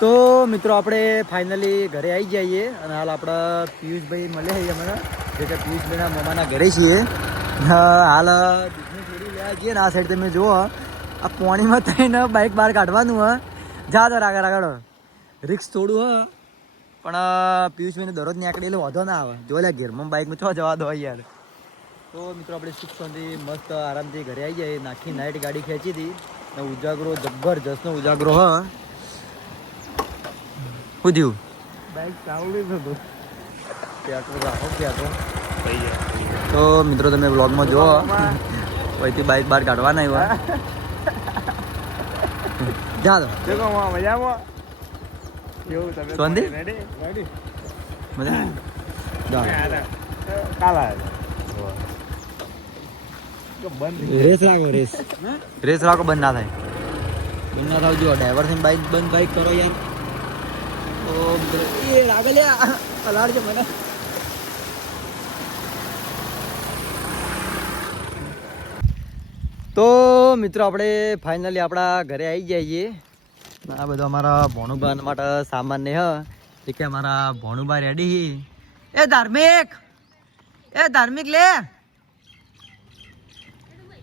તો મિત્રો આપણે ફાઇનલી ઘરે આવી જઈએ અને હાલ આપણે પિયુષભાઈ મળ્યા છીએ મને જે કે પિયુષભાઈના મામાના ઘરે છીએ. હાલ દૂધની થોડી લેવા જઈએ ને આ સાઈડ તમે જુઓ આ પાણીમાં થઈને બાઇક બહાર કાઢવાનું હ જા તો આગળ રિક્સ થોડું હ પણ પિયુષભાઈને દરરોજ નીકળે એટલે વાંધો ના આવે જો લે ઘેરમાં બાઇકમાં છો જવા દો યાર. તો મિત્રો આપણે સુખ શાંતિ મસ્ત આરામથી ઘરે આવી જઈએ. નાખી નાઇટ ગાડી ખેંચી હતી ને ઉજાગરો જબરજસ્તનો ઉજાગરો હ. શું થયું? બાઇક ચાલુ થતું પેટ્રોલ રાખો પેટ્રોલ થઈ જાય. તો મિત્રો તમે બ્લોગમાં જુઓ અહીંથી બાઇક બહાર કાઢવાના આવ્યા. ચાલો મજામાં શાંતિ રેસ રાખો બંધ ના થાય જો ડ્રાઈવર થઈને બાઇક બંધ બાઇક કરો યાર. તો એ લાગે લ્યા કલાડ છે મને. તો મિત્રો આપણે ફાઇનલી આપણા ઘરે આવી જઈએ. આ બધો અમારા ભોણુબા માટે સામાન ને હ એ કે અમારા ભોણુબા રેડી. એ ધાર્મિક લે.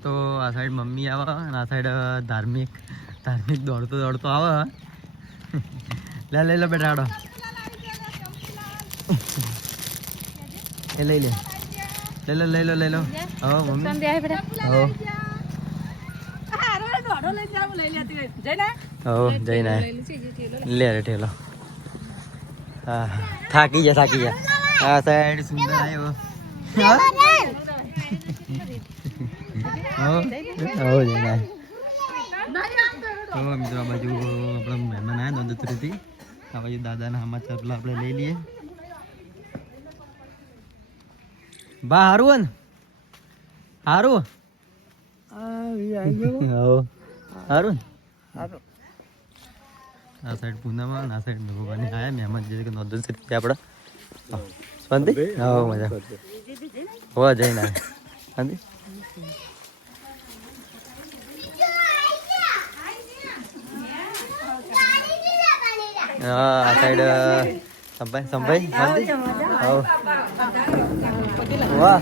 તો આ સાઈડ મમ્મી આવે અને આ સાઈડ ધાર્મિક દોડતો આવે. લઈ લો બેટા આડો એ લઈ લો હા મમ્મી જઈને લે રે ઠેલો. હા થાકી જા આ સાઈડ સુંદર આવ્યો. તો મિત્રો આ બાજુ આપણા મહેમાન આવ્યા નોંધોત્રીથી આ બાજુ દાદાના સમાચાર પેલા આપણે લઈ લઈએ. બા હારું હારું આ સાઈડ પૂનામાં આ સાઈડ ભગવાનની આયા મહેમાન જે કે નોંધોત્રીથી આપણે શાંતિ હા મજા હોવા જઈને શાંતિ. આ સાઈડ સંભાઈ શાંતિ વાહ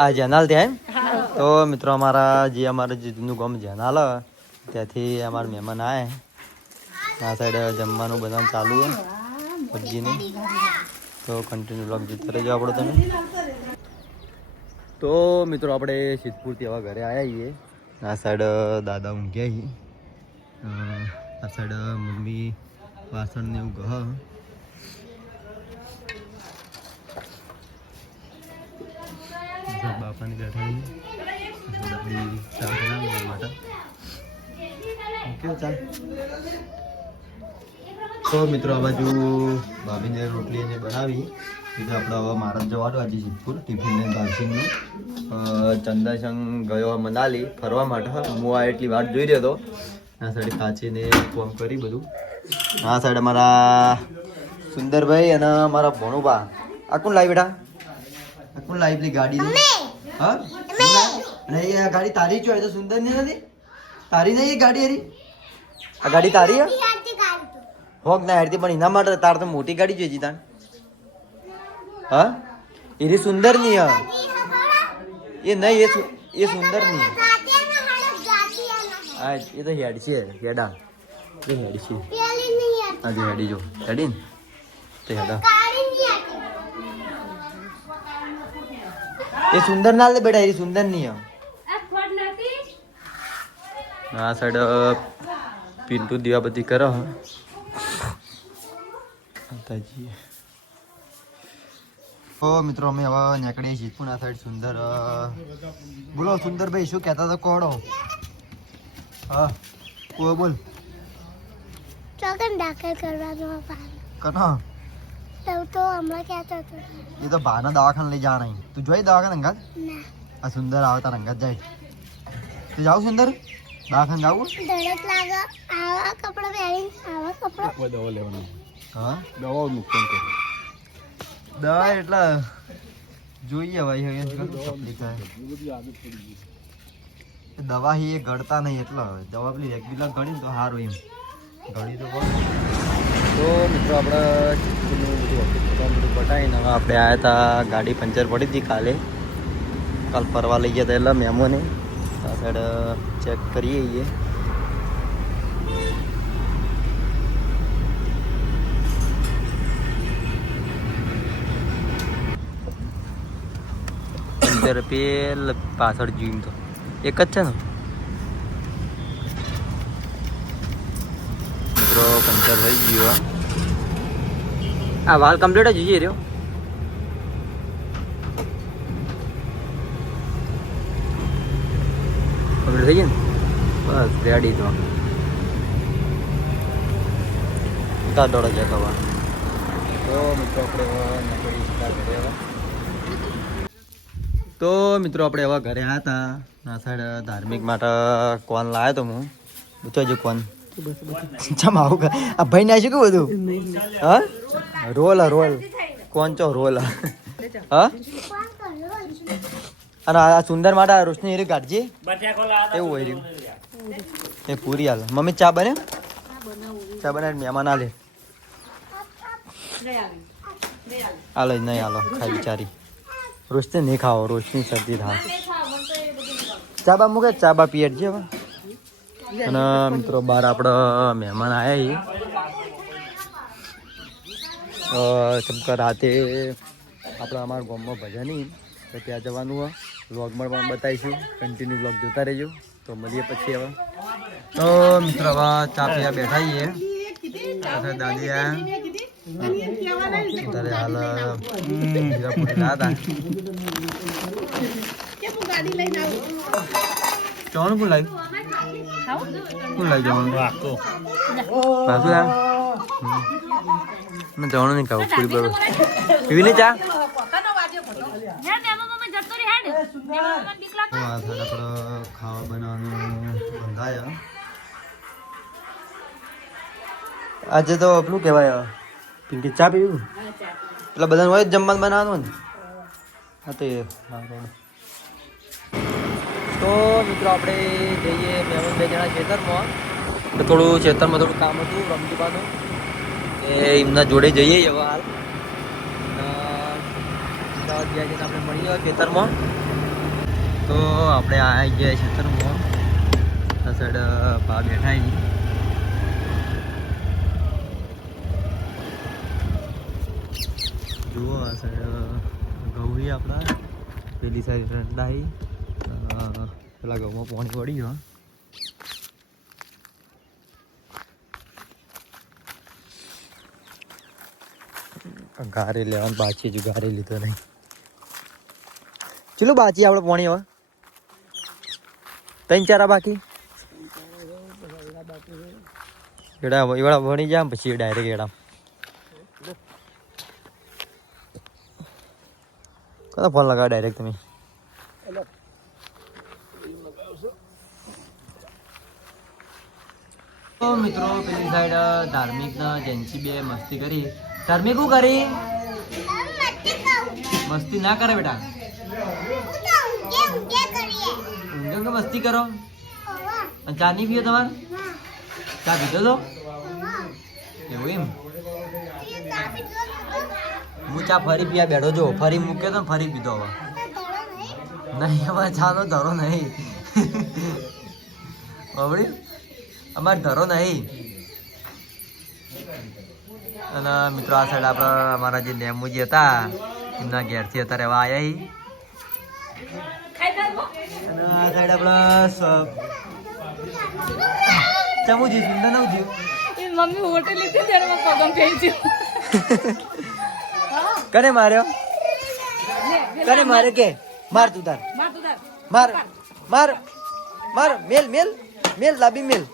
આ જનાલ ત્યાં તો મિત્રો અમારા જે જૂનું ગામ જનાલ ત્યાંથી અમારા મહેમાન આવે. આ સાઈડ જમવાનું બનાવવાનું ચાલુ હોય સબ્જીની. તો કન્ટિન્યુ બ્લોગ જોતા રહેજો આપણો તમે. તો મિત્રો આપણે સિદ્ધપુરથી હવે ઘરે આવ્યા છીએ. આ સાઈડ દાદા ઊંઘ્યા છીએ. આ સાઈડ મમ્મી વાસણ ને એવું ગહ. બાપાની બેઠા માટે ચાલ. તો મિત્રો આ બાજુ ભાભીને રોટલી એને બનાવી એટલે આપણે હવે મારા જવાનું આજે સિદ્ધપુર ટિફિનને દાલસિંગનું. ચંદાસંગ ગયો મનાલી ફરવા માટે. હું આ એટલી વાટ જોઈ રહ્યો હતો. આ સાઈડ કાચીને ફોન કરી બધું. આ સાઈડ અમારા સુંદરભાઈ અને અમારા ભણુબા. આ કોણ લાવી બેટા? આ કોણ લાવી પેલી ગાડી? હા નહીં આ ગાડી તારી જ હોય તો સુંદર ની નથી તારી નહીં ગાડી હરી. આ ગાડી તારી હોક ના હેરતી પણ એના માટે તાર તો મોટી ગાડી જોઈ તાર. હા એરી સુંદર ની હ એ નહીં એ સુંદર ની. હા એ તો હેડ છે હેડા એ હેડ છે આજે હેડી જો હેડી ને તે હેડા એ સુંદર ના લે બેટા એ સુંદર ની હ. આ સાઈડ પિન્ટુ દીવાબત્તી કરો તાજી. તો મિત્રો અમે હવે નીકળીએ છીએ પણ આ સાઈડ સુંદર. બોલો સુંદરભાઈ શું કહેતા હતા કોડો? હા બોલ. ચોકન દાખલ કરવાનો કનો તો હમણાં કહેતો હતો એ તો ભાના દવાખાને લઈ જવાના. તું જોઈ દવાખાને અંગાત? ના આ સુંદર આવતા અંગાત જાય. તું જાવ સુંદર દવાખાને જાવું? દડક લાગે આવા કપડા પહેરીને આવા કપડા દવા લેવાની. હા દવા નુકસાન કરે. દવા એટલે જોઈએ ભાઈ હવે તકલીફ થાય. દવા એ ગળતા નહીં એટલે દવા પેલી રેગ્યુલર ગળી ને તો સારું એમ ગળી તો બહુ. તો મિત્રો આપણે ચીકુનું બધું બધું પટાવીને હવે આપણે આવ્યા હતા. ગાડી પંચર પડી હતી કાલ ફરવા લઈ ગયા હતા એટલે મેમોને આ સાઈડ ચેક કરીએ. પંચર પેલ પાછળ જીમ તો એક જ છે ને મિત્રો. પંચર થઈ ગયું. આ વાલ કમ્પ્લીટ જ જોઈએ રહ્યો. કમ્પ્લીટ થઈ ગયું ને બસ રેડી. તો ઉતાર દોડો છે કવા. તો મિત્રો આપણે નકળી સ્ટાર્ટ કરીએ હવે. તો મિત્રો આપણે હવે ઘરે આવ્યા હતા. આ સાઈડ ધાર્મિક માટે કોન લાવ્યો તો હું. પૂછો કોન ચમ આવું આ ભાઈ ના શું બધું. હા રોલ કોણ ચો રોલ. હા અને આ સુંદર માટે રોશની એ કાઢજે એવું હોય રહ્યું. એ પૂરી હાલ મમ્મી ચા બને મહેમાન હાલે હાલો નહીં હાલો ખાઈ બિચારી. રોશની નહીં ખાવો રોશની શરદી થાય. ચા બા મૂકે ચા બા પીએટ છે હવે. અને મિત્રો બહાર આપણે મહેમાન આવ્યા છીએ. રાતે આપણે અમારા ગામમાં ભજન તો ત્યાં જવાનું હોય. વ્લોગમાં પણ બતાવીશું. કન્ટિન્યુ વ્લોગ જોતા રહેજો. તો મળીએ પછી હવે. તો મિત્રો હવે ચા પીવા બેઠા છીએ. દાદી આવ્યા હાલ પૂરી લાયા હતા. ચોણ કોણ લાવ્યું કોણ લાવી જવાનું પાછું મેં જવાનું નહીં ખાવું પૂરી બરોબર પીવી નહીં ચા. આપણે ખાવા બનાવવાનું બંધાયા. આજે તો પેલું કહેવાય પિંકી ચા પીવું એટલે બધાને હોય જ જમવાનું બનાવવાનું ને. હા તો તો મિત્રો આપણે જઈએ મહેમાન 2 જણા ખેતરમાં. થોડું ખેતરમાં થોડું કામ હતું રમજીબાનું એ એમના જોડે જઈએ હવે હાલ. આપણે મળીએ ખેતરમાં. તો આપણે આવી ગયા ખેતરમાં. આ સાઈડ ભા બેઠા જુઓ. આ સાઈડ ઘઉં આપણા પેલી સાઈડ રંડાઈ પેલા ઘઉંમાં પાણી પડી ગયો. ગારે લેવાનું બાચી જ ગારે લીધો નહીં. ચલું બાચી આપણે પાણી હવે 3-4 બાકી એડા ભણી જાય પછી ડાયરેક્ટ એડા કદા ફોન લગાવ ડાયરેક્ટ તમે. તો મિત્રો પેલી સાઈડ ધાર્મિક ના જેન્સી બે મસ્તી કરી. ધાર્મિક શું કરી મસ્તી ના કરે બેટા. ઊંઘે કે મસ્તી કરો. ચા નહીં પીયો તમારે? ચા પીધો તો એવું એમ. હું ચા ફરી પીવા બેઠો છો. ફરી મૂક્યો તો ફરી પીધો હવે નહીં. હવે ચાનો ધરો નહીં બબડી અમારે ધરો નહીં. અને મિત્રો આ સાઈડ આપણે અમારા જે નેમુજી હતા એમના ઘેરથી અત્યારે એવા આવ્યા. અને આ સાઈડ આપણા ચમુજી સુંદર નવું થયું. મમ્મી હોટલ લીધી ત્યારે મેં પગમ થઈ ગયું. કને માર્યો? કને મારે કે માર તું તાર માર માર માર મેલ મેલ મેલ લાબી મેલ.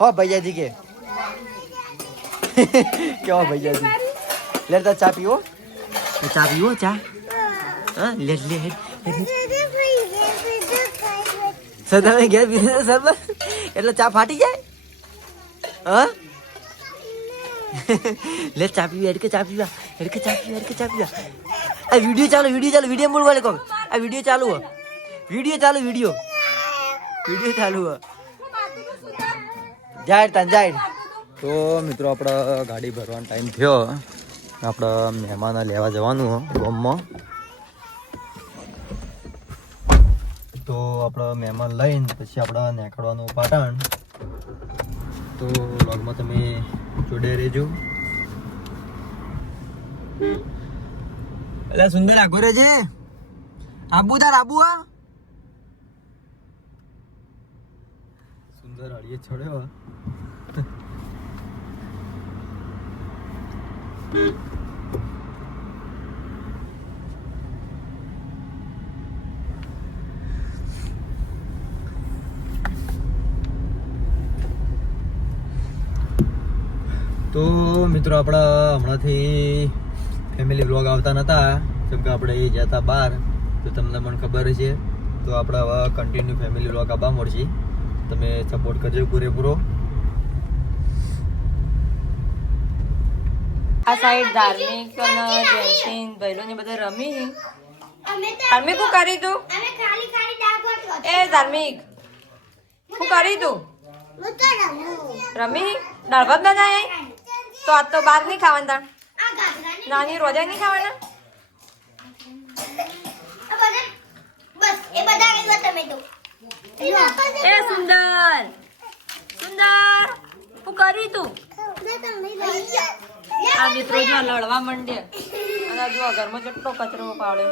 હો ભૈયાજી કે કેવા ભૈયાજી લેતા ચા પીવો. ચા પીવો ચા. હા લે લે સદામે ઘેર પીધે સરબત એટલે ચા ફાટી જાય. હા લે ચા પીવા એડકે ચા પીવા એડકે ચા પીવા એડકે ચા પીવા. આ વિડીયો ચાલુ વિડીયો બોલવા લે કોક. આ વિડીયો ચાલુ વિડીયો ચાલુ વિડીયો ચાલુ હે જાહેર તો મિત્રો આપણે ગાડી ભરવાનો ટાઈમ થયો આપણે મહેમાન લેવા જવાનું ગામમાં તો આપણે મહેમાન લઈને પછી આપણે નીકળવાનું પાટણ તો વ્લોગમાં તમે જોડે રહેજો એટલે સુંદર આગો રે છે આબુ સુંદર અડીએ છોડ્યો તો મિત્રો આપણા હમણાંથી ફેમિલી વ્લોગ આવતા નહોતા કેમ કે આપણે એ જતા બહાર તો તમને મને ખબર છે તો આપણે હવે કન્ટિન્યુ ફેમિલી વ્લોગ આવવા મળશે તમે સપોર્ટ કરજો પૂરેપૂરો આ સાઈડ ધાર્મિક અને જયસિંહ ભાઈલો ને બધા રમી ધાર્મિક શું કરી તું એ ધાર્મિક શું કરી તું રમી દાળ ભાત બનાય તો આજ તો બહાર નહીં ખાવાના નાની રોજા નહીં ખાવાના એ સુંદર શું કરી તું આ મિત્રો જો લડવા માંડ્યા અને જો ઘરમાં કેટલો કચરો પાડે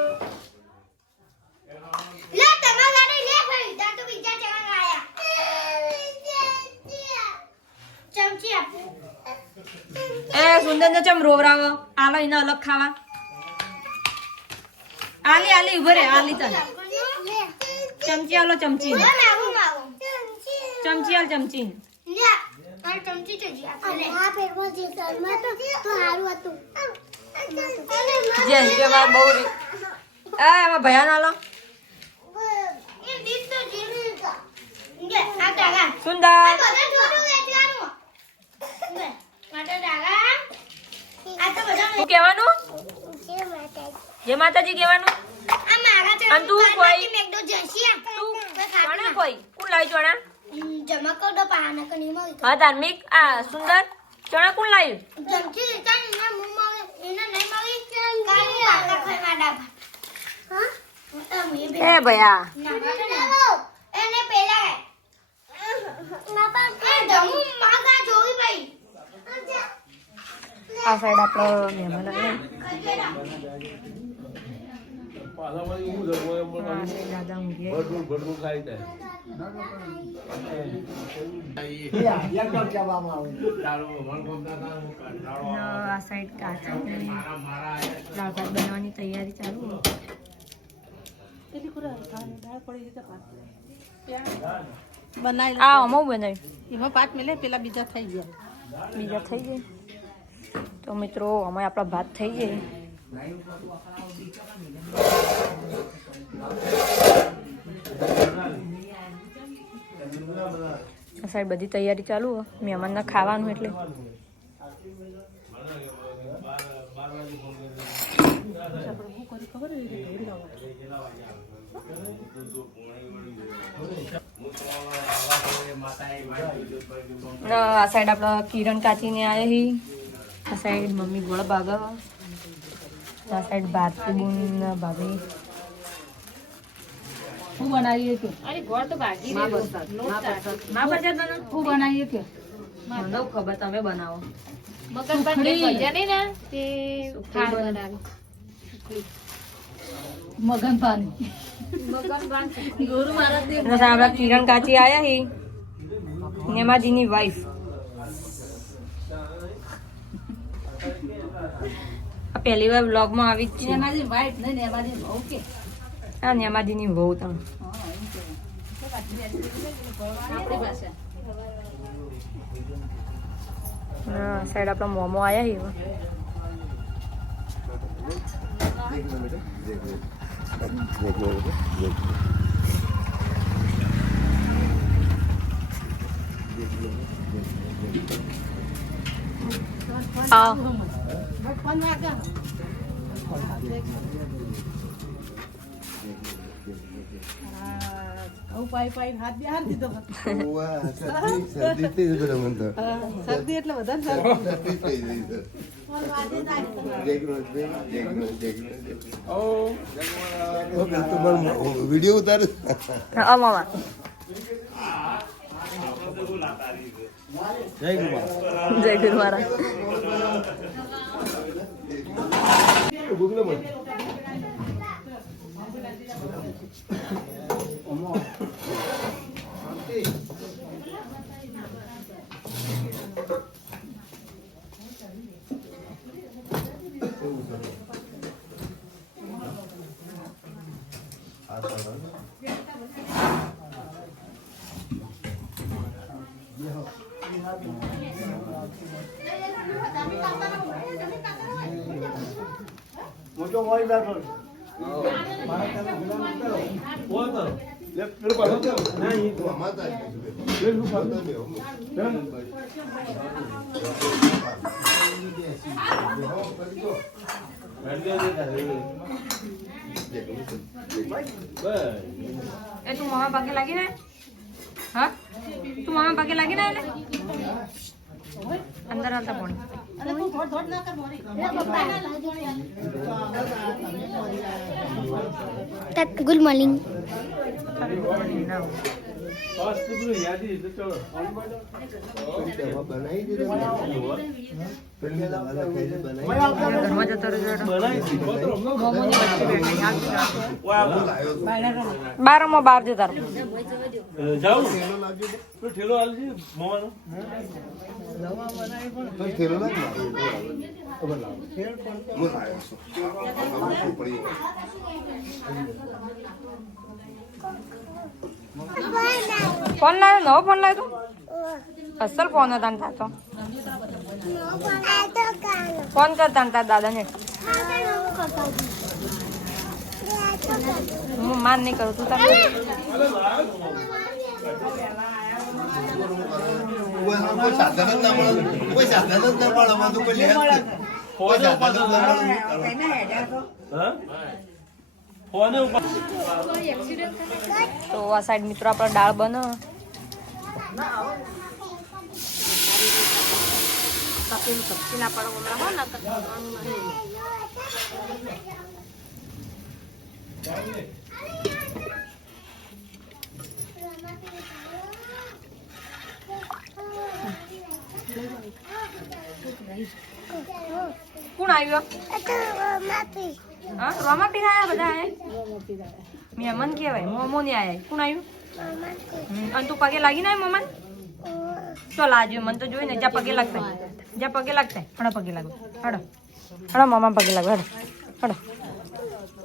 એ સુંદર ને ચમ રોવરાવો આલો એને અલગ ખાવા આલી ઉભો રે આલી તને ચમચી આલો ચમચી આલ ચમચી બહુ એમાં ભયા ના લો સુંદર શું કહેવાનું જય માતાજી કહેવાનું અને તું કોઈ ચણા કોઈ કોણ લાવી ચણા હા ધાર્મિક આ સુંદર ચણા કોણ લાવ્યું એ ભયા આ સાઈડ આપણો મહેમાન દાદા આ સાઈડ દાળ ભાત બનાવવાની તૈયારી ચાલુ આ અમો બનાવ્યું એમાં 5 મિલે પેલા બીજા થઈ ગયા તો મિત્રો અમે આપણા ભાત થઈ જાય આ સાઈડ બધી તૈયારી ચાલુ મહેમાનને ખાવાનું એટલે આ સાઈડ આપણા કિરણ કાચીને આવ્યા હી આ સાઈડ મમ્મી ગોળ ભાગા આ સાઈડ ભારતી બુન ભાભી શું બનાવીએ કે અરે ગોળ તો ભાગી ના બચત બને શું બનાવીએ કે મને ખબર તમે બનાવો મગન પાણી ગુરુ મહારાજ આપણા કિરણ કાચી આયા હી નેમાજીની વાઈફ આ પહેલી વાર વ્લોગમાં આવી જ છે નેમાજી વાઈફ નહીં નેમાજી બહુ કે આ નેમાજીની વહુ તમે આપણી પાસે સાઈડ આપણા મોમો આયા હી આવું પાઈ પાઈ હાથ બિહાર દીધો શરદી શરદી એટલે વધારે વિડીયો ઉતાર મામા જય ગુરુ જય ગુરુ મહારાજ. મોટો મોઈ બેઠો એ તું મામા પગે લાગી ને હા તું મામા પગે લાગી ને એટલે અંદર આવતા પાણી ગુડ મોર્નિંગ. ઘરમાં જતો રહ્યો બારમાં બાર જતા રહો. ફોન લાવ્યો નવો ફોન લાવ્યો તું અસલ ફોન હતા ને થતો ફોન કરતા ને તાર દાદા ને હું માન નહીં કરું તું તાર કોઈ સાધન જ ના મળે કોઈ સાધન જ ના મળે આમાં તો કોઈ લેવા જ કોઈ સાધન જ ના મળે તો આ સાઈડ મિત્રો આપણે દાળ બનો સબ્જી ના પડો હમણાં હો કોણ આવ્યો હા રોમા પીર આયા બધા મહેમાન કહેવાય મોમો ને આયા કોણ આવ્યું અને તું પગે લાગી ને મહેમાન તો લાગ્યું મને તો જોઈ ને જ્યાં પગે લાગતા જ્યાં પગે લાગતા હડો પગે લાગો હડો હડો મામા પગે લાગો હડો હડો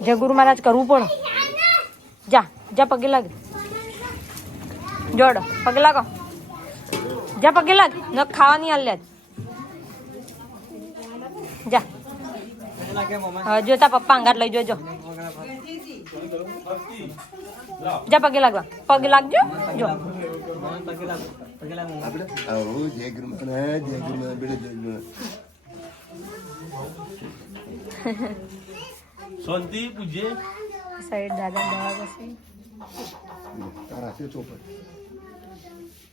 જય ગુરુ મહારાજ કરવું પડે જા જા પગે લાગ જોડો પગે લાગો જા પગે લાગ ન ખાવાની હાલ લે જા જો તા પપ્પા અંગાટ લઈ જોજો જા પગે લાગવા પગે લાગજો જો આપણે આવો જય ગુરુ મહારાજ જય ગુરુ મહારાજ બેડે જય ગુરુ શાંતિ પૂજે સાઈડ દાદા દવા પછી તારા છે ચોપડ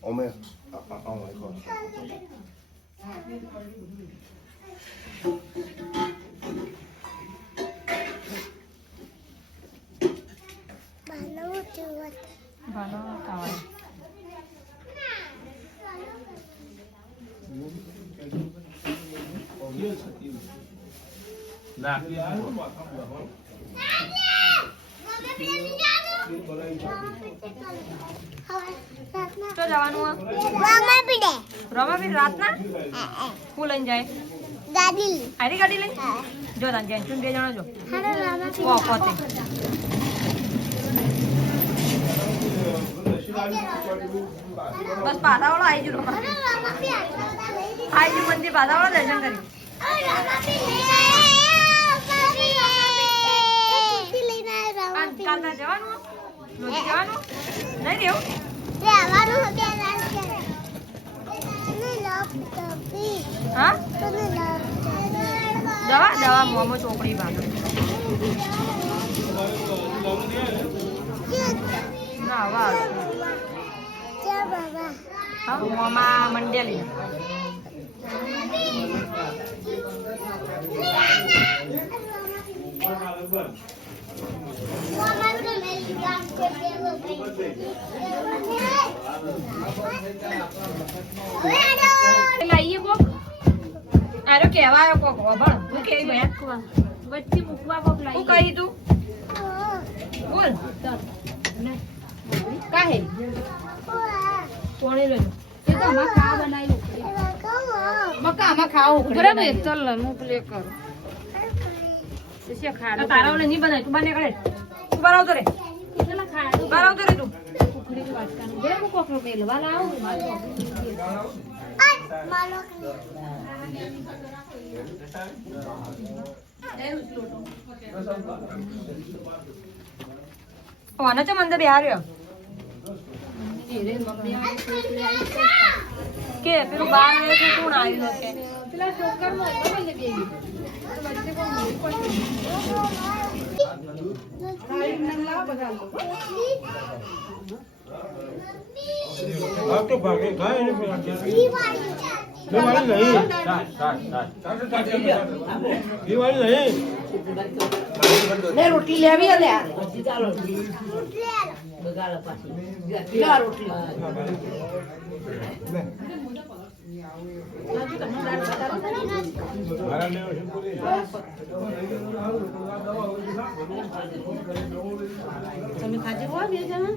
ઓમે ભાનો ખાવાનું તો જવાનું રમાબીર રાતના હું લઈને જાય આરી ગાડી લઈને જો ના જેન બે જણા જો પોતે બસ પાદાવાળો આવી જુ આવી જુ મંદિર પાદાવાળો દર્શન કરી કાલના જવાનું જવાનું નહીં રહેવું હા દવા દવા મોમો ચોપડી ભાગો ના વાહ હા મોમાં મંડેલી લાઈએ કોક આરો કેવાયો કોક ભણ હું કેઈ ભયા વચ્ચે મૂકવા કોક લાઈ હું કહી તું બોલ કાહે કોણે લેજો તે તો આમાં ખા બનાવ્યું મકા આમાં ખાઓ બરાબર ચાલ હું પ્લે કરું તો શે ખાડો તારાઓને નહીં બનાય તું બને કરે તું બનાવતો રે કેટલા ખાડો બનાવતો રે તું કુકડી વાટકાનું જે હું કોકરો મેલવા લાવ ઓના ચો મંદિર બિહાર્યો કે પેલું બાર આવે તો કોણ આવ્યું કે પેલા છોકર નો બોલે બેબી વચ્ચે કોણ आप तो भागे गए नहीं दिवाली नहीं दिवाली नहीं લે રોટલી લેવી લે ચાલો બગાડ પાછી લે રોટલી તમે ખાજે હો બે જણા